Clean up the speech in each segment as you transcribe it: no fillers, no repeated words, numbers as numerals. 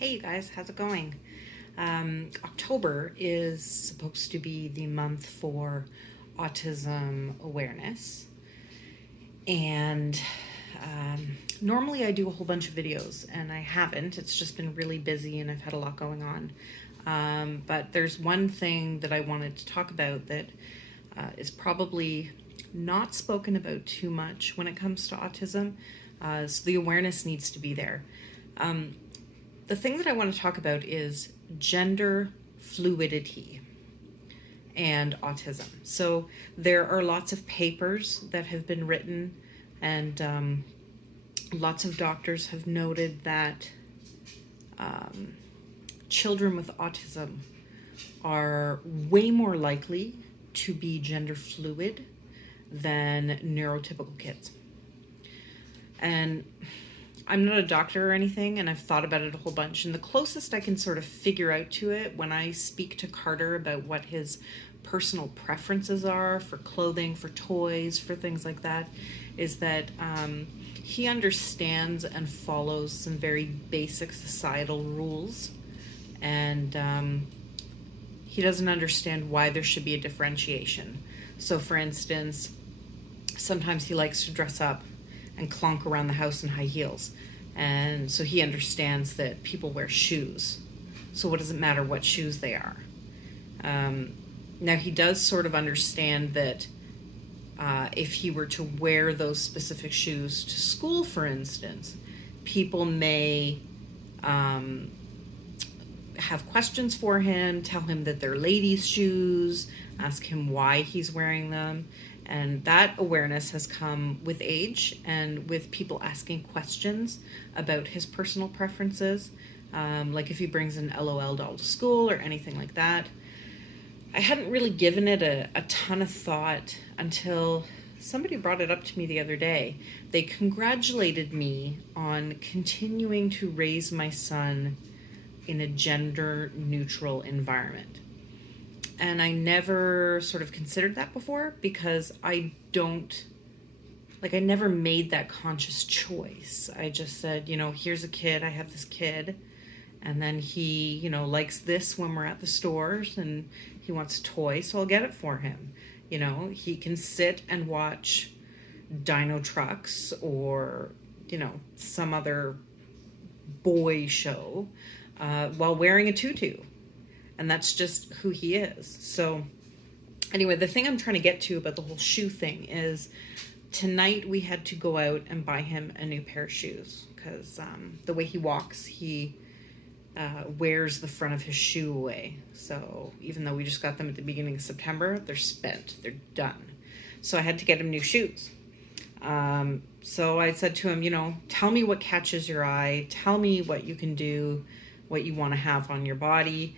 Hey you guys, how's it going? October is supposed to be the month for autism awareness. And normally I do a whole bunch of videos, and I haven't. It's just been really busy and I've had a lot going on. But there's one thing that I wanted to talk about that is probably not spoken about too much when it comes to autism. So the awareness needs to be there. The thing that I want to talk about is gender fluidity and autism. So there are lots of papers that have been written, and lots of doctors have noted that children with autism are way more likely to be gender fluid than neurotypical kids. And I'm not a doctor or anything, and I've thought about it a whole bunch. And the closest I can sort of figure out to it when I speak to Carter about what his personal preferences are for clothing, for toys, for things like that, is that he understands and follows some very basic societal rules. And he doesn't understand why there should be a differentiation. So for instance, sometimes he likes to dress up and clonk around the house in high heels. And so he understands that people wear shoes. So what does it matter what shoes they are? Now he does sort of understand that if he were to wear those specific shoes to school, for instance, people may have questions for him, tell him that they're ladies' shoes, ask him why he's wearing them. And that awareness has come with age and with people asking questions about his personal preferences. Like if he brings an LOL doll to school or anything like that. I hadn't really given it a ton of thought until somebody brought it up to me the other day. They congratulated me on continuing to raise my son in a gender-neutral environment. And I never sort of considered that before because I never made that conscious choice. I just said, here's a kid, I have this kid, and then he, likes this when we're at the stores and he wants a toy, so I'll get it for him. He can sit and watch Dino Trucks or, some other boy show while wearing a tutu. And that's just who he is. So anyway, the thing I'm trying to get to about the whole shoe thing is tonight we had to go out and buy him a new pair of shoes because the way he walks, he wears the front of his shoe away. So even though we just got them at the beginning of September, they're spent, they're done. So I had to get him new shoes. So I said to him, tell me what catches your eye. Tell me what you can do, what you want to have on your body.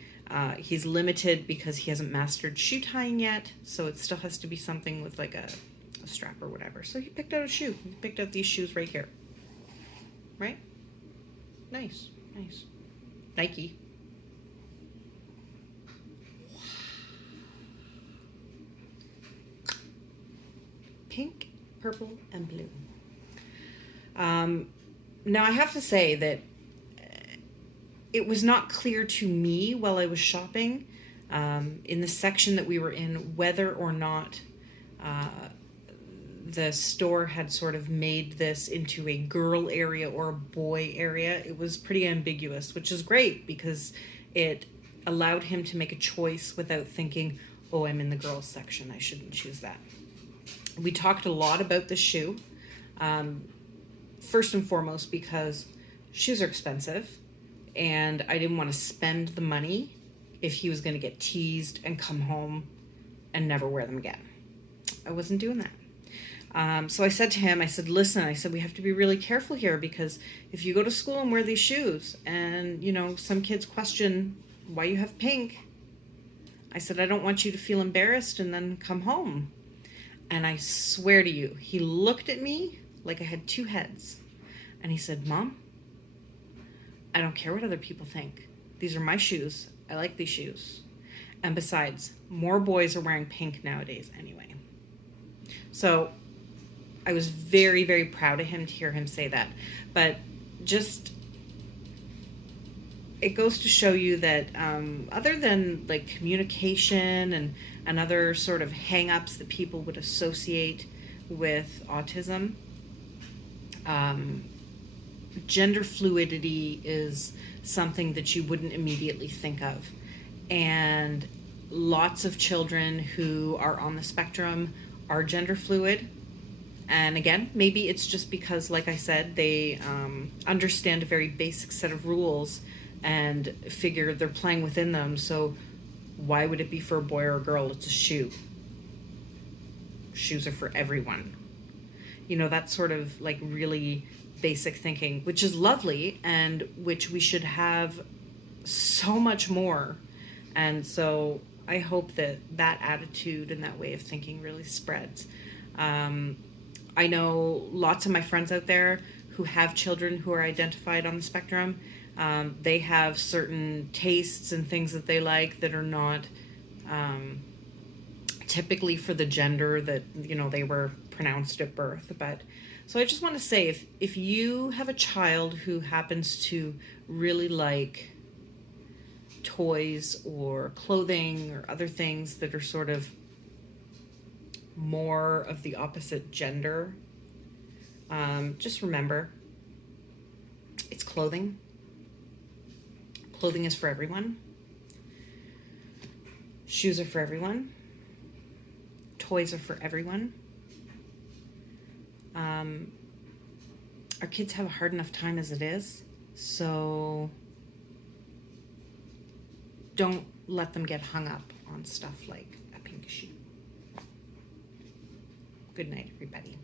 He's limited because he hasn't mastered shoe tying yet, so it still has to be something with like a strap or whatever. So he picked out a shoe. He picked out these shoes right here. Right? Nice. Nike. Pink, purple, and blue. Now I have to say that it was not clear to me while I was shopping in the section that we were in whether or not the store had sort of made this into a girl area or a boy area. It was pretty ambiguous, which is great because it allowed him to make a choice without thinking, oh, I'm in the girls section, I shouldn't choose that. We talked a lot about the shoe, first and foremost because shoes are expensive. And I didn't want to spend the money if he was going to get teased and come home and never wear them again. I wasn't doing that. So I said to him, listen, we have to be really careful here because if you go to school and wear these shoes and, some kids question why you have pink, I said, I don't want you to feel embarrassed and then come home. And I swear to you, he looked at me like I had two heads. And he said, Mom, I don't care what other people think. These are my shoes. I like these shoes. And besides, more boys are wearing pink nowadays anyway. So I was very, very proud of him to hear him say that. But just it goes to show you that other than like communication and other sort of hang-ups that people would associate with autism, gender fluidity is something that you wouldn't immediately think of. And lots of children who are on the spectrum are gender fluid. And again, maybe it's just because, like I said, they understand a very basic set of rules and figure they're playing within them. So why would it be for a boy or a girl? It's a shoe. Shoes are for everyone. You know, that sort of like really basic thinking, which is lovely and which we should have so much more. And so I hope that that attitude and that way of thinking really spreads. I know lots of my friends out there who have children who are identified on the spectrum. They have certain tastes and things that they like that are not typically for the gender that, you know, they were pronounced at birth. But so I just want to say, if you have a child who happens to really like toys or clothing or other things that are sort of more of the opposite gender, just remember, it's clothing. Clothing is for everyone. Shoes are for everyone. Toys are for everyone. Our kids have a hard enough time as it is, so don't let them get hung up on stuff like a pink shoe. Good night, everybody.